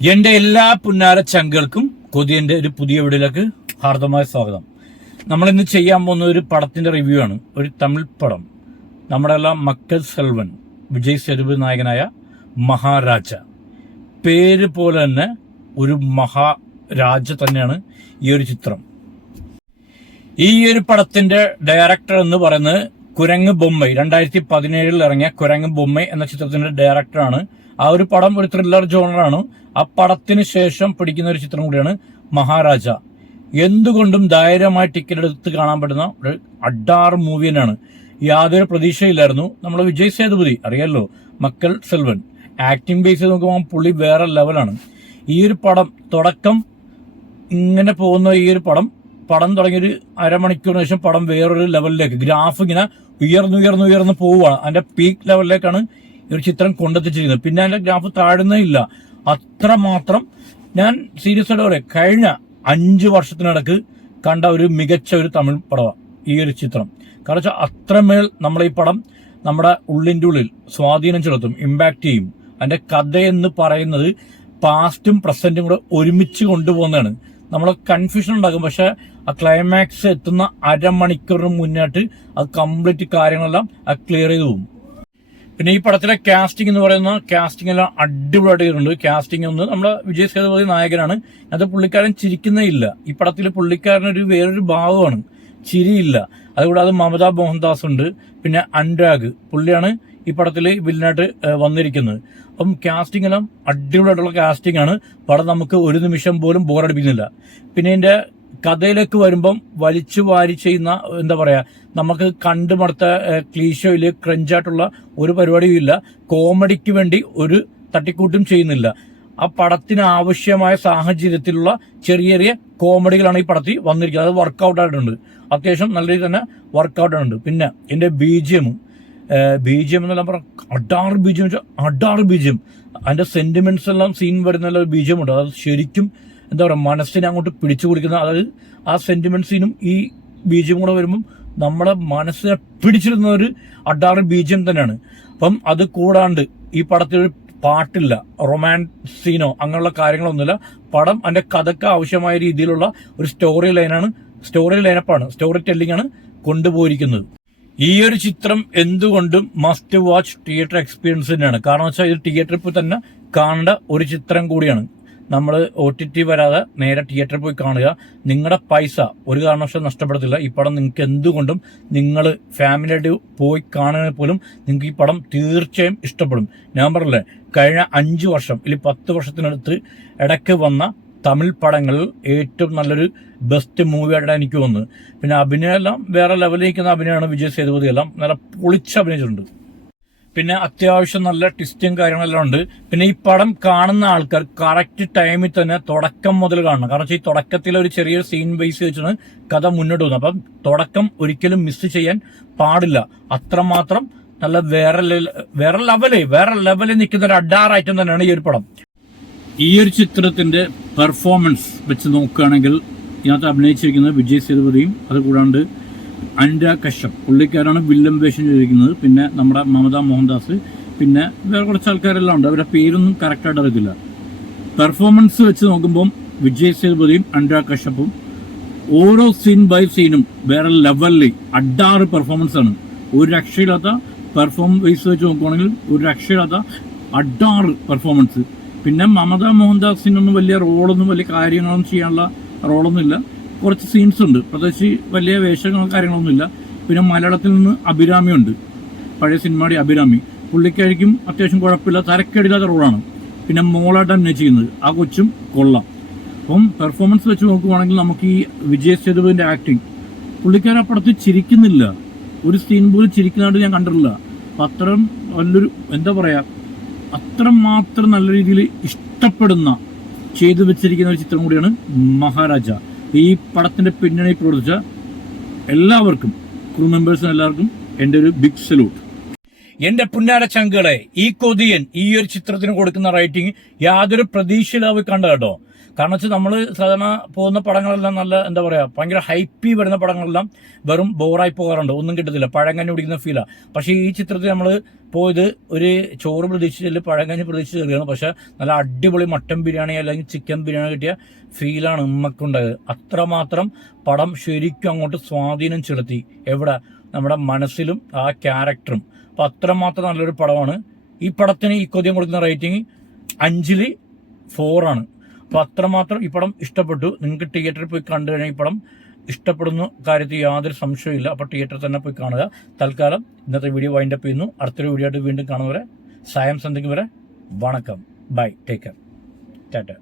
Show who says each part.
Speaker 1: എന്റെ എല്ലാ പുന്നാര ചങ്കൾക്കും കൊതിയന്റെ ഒരു പുതിയ വീടിലേക്ക് ഹാർദമായ സ്വാഗതം. നമ്മൾ ഇന്ന് ചെയ്യാൻ പോകുന്ന ഒരു പടത്തിന്റെ റിവ്യൂ ആണ്. ഒരു തമിഴ് പടം. നമ്മുടെ എല്ലാം മക്കൾ സെൽവൻ വിജയ് സേതുപതി നായകനായ മഹാരാജ. പേര് പോലെ തന്നെ ഒരു മഹാരാജ തന്നെയാണ് ഈ ഒരു ചിത്രം. ഈ ഒരു പടത്തിന്റെ ഡയറക്ടർ എന്ന് പറയുന്നത് കുരങ്ങ് ബൊമ്മൈ. രണ്ടായിരത്തി പതിനേഴിൽ ഇറങ്ങിയ കുരങ്ങ് ബൊമ്മൈ എന്ന ചിത്രത്തിന്റെ ഡയറക്ടറാണ് ആ ഒരു പടം ഒരു ത്രില്ലർ ജോണറാണ് ആ പടത്തിന് ശേഷം പിടിക്കുന്ന ഒരു ചിത്രം കൂടിയാണ് മഹാരാജ. എന്തുകൊണ്ടും ധൈര്യമായി ടിക്കറ്റ് എടുത്ത് കാണാൻ പറ്റുന്ന ഒരു അഡാർ മൂവി തന്നെയാണ്. യാതൊരു പ്രതീക്ഷയില്ലായിരുന്നു. നമ്മൾ വിജയ് സേതുപതി അറിയാലോ? മക്കൾ സെൽവൻ. ആക്ടിംഗ് ബേസ് ചെയ്ത് നോക്കുമ്പോൾ പുള്ളി വേറെ ലെവലാണ് ഈ ഒരു പടം തുടക്കം ഇങ്ങനെ പോകുന്ന ഈ ഒരു പടം പടം തുടങ്ങിയൊരു അരമണിക്കൂറിന് ശേഷം പടം വേറൊരു ലെവലിലേക്ക് ഗ്രാഫ് ഇങ്ങനെ ഉയർന്നുയർന്നുയർന്ന് ഉയർന്നു ഉയർന്നു പോവുകയാണ് അതിന്റെ പീക്ക് ലെവലിലേക്കാണ് ഒരു ചിത്രം കൊണ്ടെത്തിച്ചിരിക്കുന്നത് പിന്നെ അതിന്റെ ഗ്രാഫ് താഴുന്നേ ഇല്ല. അത്രമാത്രം ഞാൻ സീരിയസ് ആയിട്ട് പറയാം. കഴിഞ്ഞ അഞ്ച് വർഷത്തിനിടക്ക് കണ്ട ഒരു മികച്ച ഒരു തമിഴ് പടമാണ് ഈ ഒരു ചിത്രം. കാരണം വെച്ചാൽ അത്രമേൽ നമ്മളെ ഈ പടം നമ്മുടെ ഉള്ളിന്റെ ഉള്ളിൽ സ്വാധീനം ചെലുത്തും ഇമ്പാക്ട് ചെയ്യും. അതിന്റെ കഥയെന്ന് പറയുന്നത് പാസ്റ്റും പ്രസന്റും കൂടെ ഒരുമിച്ച് കൊണ്ടുപോകുന്നതാണ്. നമ്മൾ കൺഫ്യൂഷൻ ഉണ്ടാകും പക്ഷെ ആ ക്ലൈമാക്സ് എത്തുന്ന അരമണിക്കൂറിന് മുന്നായിട്ട് അത് കംപ്ലീറ്റ് കാര്യങ്ങളെല്ലാം ക്ലിയർ ചെയ്തു പോകും. പിന്നെ ഈ പടത്തിലെ കാസ്റ്റിംഗ് എന്ന് പറയുന്ന കാസ്റ്റിംഗ് എല്ലാം അടിപൊളിയായിട്ട് കാസ്റ്റിംഗ് ഒന്ന് നമ്മുടെ വിജയ് സേതുപതി നായകനാണ്. അത് പുള്ളിക്കാരൻ ചിരിക്കുന്നേ ഇല്ല. ഈ പടത്തിൽ പുള്ളിക്കാരനൊരു വേറൊരു ഭാവമാണ്. ചിരിയില്ല. അതുകൂടാതെ മമത മോഹൻദാസ് ഉണ്ട്. പിന്നെ അനുരാഗ് പുള്ളിയാണ് ഈ പടത്തിൽ വില്ലനായിട്ട് വന്നിരിക്കുന്നത്. അപ്പം കാസ്റ്റിംഗ് എല്ലാം അടിപൊളിയായിട്ടുള്ള കാസ്റ്റിംഗ് ആണ്. പടം നമുക്ക് ഒരു നിമിഷം പോലും ബോറടിപ്പിക്കുന്നില്ല പിന്നെ ഇതിന്റെ കഥയിലേക്ക് വരുമ്പം വലിച്ചു വാരി ചെയ്യുന്ന എന്താ പറയാ നമുക്ക് കണ്ടുമടുത്ത ക്ലീശോയിൽ ക്രഞ്ചായിട്ടുള്ള ഒരു പരിപാടിയും ഇല്ല. കോമഡിക്ക് വേണ്ടി ഒരു തട്ടിക്കൂട്ടും ചെയ്യുന്നില്ല. ആ പടത്തിന് ആവശ്യമായ സാഹചര്യത്തിലുള്ള ചെറിയ ചെറിയ കോമഡികളാണ് ഈ പടത്തിൽ വന്നിരിക്കുന്നത്. അത് വർക്കൗട്ട് ആയിട്ടുണ്ട്. അത്യാവശ്യം നല്ല രീതിയിൽ തന്നെ വർക്കൗട്ട് ആയിട്ടുണ്ട്. പിന്നെ എന്റെ ബീജിയമും ബീജിയം എന്നെല്ലാം പറഞ്ഞ അഡാർ ബീജിയം അഡാർ ബീജിയം അതിന്റെ സെന്റിമെന്റ്സ് എല്ലാം സീൻ വരുന്ന ഒരു ബീജിയം ഉണ്ട്. അത് ശരിക്കും എന്താ പറയുക മനസ്സിനെ അങ്ങോട്ട് പിടിച്ചു കുടിക്കുന്ന അതായത് ആ സെന്റിമെന്റ്സിനും ഈ ബീജം കൂടെ വരുമ്പം നമ്മളെ മനസ്സിനെ പിടിച്ചിരുന്ന ഒരു അഡാറ് ബീജം തന്നെയാണ്. അപ്പം അത് കൂടാണ്ട് ഈ പടത്തിൽ ഒരു പാട്ടില്ല റൊമാൻസ് സീനോ അങ്ങനെയുള്ള കാര്യങ്ങളൊന്നുമില്ല. പടം അതിന്റെ കഥക്ക് ആവശ്യമായ രീതിയിലുള്ള ഒരു സ്റ്റോറി ലൈനാണ് സ്റ്റോറി ലൈനപ്പാണ് സ്റ്റോറി ടെല്ലിംഗ് ആണ് കൊണ്ടുപോയിരിക്കുന്നത്. ഈ ഒരു ചിത്രം എന്തുകൊണ്ടും മസ്റ്റ് വാച്ച് തിയേറ്റർ എക്സ്പീരിയൻസ് തന്നെയാണ്. കാരണം വെച്ചാൽ ഇത് തിയേറ്ററിൽ തന്നെ കാണേണ്ട ഒരു ചിത്രം കൂടിയാണ്. നമ്മൾ ഒ ടി ടി വരാതെ നേരെ തിയേറ്ററിൽ പോയി കാണുക. നിങ്ങളുടെ പൈസ ഒരു കാരണവശാലും നഷ്ടപ്പെടത്തില്ല. ഈ പടം നിങ്ങൾക്ക് എന്തുകൊണ്ടും നിങ്ങൾ ഫാമിലിയായിട്ട് പോയി കാണുന്നതിൽ പോലും നിങ്ങൾക്ക് ഈ പടം തീർച്ചയായും ഇഷ്ടപ്പെടും. ഞാൻ പറഞ്ഞില്ലേ കഴിഞ്ഞ അഞ്ച് വർഷം അല്ലെങ്കിൽ പത്ത് വർഷത്തിനടുത്ത് ഇടയ്ക്ക് വന്ന തമിഴ് പടങ്ങളിൽ ഏറ്റവും നല്ലൊരു ബെസ്റ്റ് മൂവിയായിട്ടാണ് എനിക്ക് തോന്നുന്നത്. പിന്നെ അഭിനയം എല്ലാം വേറെ ലെവലിൽ നിൽക്കുന്ന അഭിനയമാണ് വിജയ് സേതുപതി എല്ലാം നല്ല പൊളിച്ച് അഭിനയിച്ചിട്ടുണ്ട്. പിന്നെ അത്യാവശ്യം നല്ല ട്വിസ്റ്റും കാര്യങ്ങളെല്ലാം ഉണ്ട്. പിന്നെ ഈ പടം കാണുന്ന ആൾക്കാർ കറക്റ്റ് ടൈമിൽ തന്നെ തുടക്കം മുതൽ കാണണം. കാരണം ഈ തുടക്കത്തിൽ ഒരു ചെറിയ സീൻ ബേസ് വെച്ചാണ് കഥ മുന്നോട്ട് പോകുന്നത്. അപ്പം തുടക്കം ഒരിക്കലും മിസ് ചെയ്യാൻ പാടില്ല. അത്രമാത്രം നല്ല വേറെ വേറെ ലെവൽ വേറെ ലെവലിൽ നിൽക്കുന്ന ഒരു അഡാർ ഐറ്റം തന്നെയാണ് ഈ ഒരു പടം. ഈ ഒരു ചിത്രത്തിന്റെ പെർഫോമൻസ് വെച്ച് നോക്കുകയാണെങ്കിൽ ഇതിനകത്ത് അഭിനയിച്ചിരിക്കുന്നത് വിജയ് സേതുപതിയും അത് അനുരാഗ് കശ്യപ്. പുള്ളിക്കാരാണ് വില്ലം വേഷം ചെയ്തിരിക്കുന്നത്. പിന്നെ നമ്മുടെ മമത മോഹൻദാസ്. പിന്നെ വേറെ കുറച്ച് ആൾക്കാരെല്ലാം ഉണ്ട്. അവരുടെ പേരൊന്നും കറക്റ്റായിട്ട് അറിയത്തില്ല. പെർഫോമൻസ് വെച്ച് നോക്കുമ്പോൾ വിജയ് സേതുപതിയും അനുരാഗ് കശ്യപ്പും ഓരോ സീൻ ബൈ സീനും വേറെ ലെവലിൽ അഡാറ് പെർഫോമൻസ് ആണ്. ഒരു രക്ഷയില്ലാത്ത പെർഫോം വൈസ് വെച്ച് നോക്കുവാണെങ്കിൽ ഒരു രക്ഷയില്ലാത്ത അഡാറ് പെർഫോമൻസ് പിന്നെ മമത മോഹൻദാസിനൊന്നും വലിയ റോളൊന്നും വലിയ കാര്യങ്ങളൊന്നും ചെയ്യാനുള്ള റോളൊന്നും ഇല്ല. കുറച്ച് സീൻസ് ഉണ്ട്. പ്രത്യേകിച്ച് വലിയ വേഷങ്ങളോ കാര്യങ്ങളൊന്നും ഇല്ല പിന്നെ മലയാളത്തിൽ നിന്ന് അഭിരാമി ഉണ്ട്. പഴയ സിനിമയുടെ അഭിരാമി. പുള്ളിക്കായിരിക്കും അത്യാവശ്യം കുഴപ്പമില്ല. തരക്കേടില്ലാത്ത റോളാണ് പിന്നെ മോളായിട്ട് അഭിനയിച്ചിരിക്കുന്നത് ആ കൊച്ചും കൊള്ളാം. അപ്പം പെർഫോമൻസ് വെച്ച് നോക്കുവാണെങ്കിൽ നമുക്ക് ഈ വിജയ് സേതുപതിന്റെ ആക്ടിങ് പുള്ളിക്കാരൻ ആ പടത്തിൽ ചിരിക്കുന്നില്ല. ഒരു സീൻ പോലും ചിരിക്കുന്നതായിട്ട് ഞാൻ കണ്ടിട്ടില്ല. അപ്പൊ അത്രയും നല്ലൊരു എന്താ പറയാ അത്രമാത്രം നല്ല രീതിയിൽ ഇഷ്ടപ്പെടുന്ന ചെയ്തു വെച്ചിരിക്കുന്ന ഒരു ചിത്രം കൂടിയാണ് മഹാരാജ. ഈ പടത്തിന്റെ പിന്നണി പ്രവർത്തിച്ച എല്ലാവർക്കും ക്രൂ മെമ്പേഴ്സിന് എല്ലാവർക്കും എന്റെ ഒരു ബിഗ് സല്യൂട്ട് എന്റെ പുന്നാര ചങ്കുകളെ ഈ കൊതിയൻ ഈ ഒരു ചിത്രത്തിന് കൊടുക്കുന്ന റൈറ്റിംഗ് യാതൊരു പ്രതീക്ഷയിലാവ് കണ്ട കേട്ടോ. കാരണം വെച്ചാൽ നമ്മൾ സാധാരണ പോകുന്ന പടങ്ങളെല്ലാം നല്ല എന്താ പറയുക ഭയങ്കര ഹൈപ്പി വരുന്ന പടങ്ങളെല്ലാം വെറും ബോറായി പോകാറുണ്ട്. ഒന്നും കിട്ടത്തില്ല. പഴങ്കഞ്ഞി പിടിക്കുന്ന ഫീലാണ് പക്ഷേ ഈ ചിത്രത്തിൽ നമ്മൾ പോയത് ഒരു ചോറ് പ്രതീക്ഷിച്ചില്ല പഴങ്കഞ്ഞി പ്രതീക്ഷിച്ച് കയറിയാണ് പക്ഷേ നല്ല അടിപൊളി മട്ടൻ ബിരിയാണി അല്ലെങ്കിൽ ചിക്കൻ ബിരിയാണി കിട്ടിയ ഫീലാണ് ഉമ്മക്കുണ്ടായത്. അത്രമാത്രം പടം ശരിക്കും അങ്ങോട്ട് സ്വാധീനം ചെലുത്തി. എവിടെ? നമ്മുടെ മനസ്സിലും ആ ക്യാരക്ടറും അപ്പം അത്രമാത്രം നല്ലൊരു പടമാണ്. ഈ പടത്തിന് ഈ കൊതിയം കൊടുക്കുന്ന റേറ്റിംഗ് അഞ്ചിൽ ഫോറാണ് അപ്പൊ അത്രമാത്രം ഈ പടം ഇഷ്ടപ്പെട്ടു. നിങ്ങൾക്ക് തിയേറ്ററിൽ പോയി കണ്ടു കഴിഞ്ഞാൽ ഈ പടം ഇഷ്ടപ്പെടുന്ന കാര്യത്തിൽ യാതൊരു സംശയമില്ല അപ്പൊ തിയേറ്ററിൽ തന്നെ പോയി കാണുക. തൽക്കാലം ഇന്നത്തെ വീഡിയോ വൈൻഡപ്പ് ചെയ്യുന്നു. അടുത്തൊരു വീഡിയോ ആയിട്ട് വീണ്ടും കാണുന്നവരെ സായം സന്ധിക്കും വരെ വണക്കം. Bye take care Tata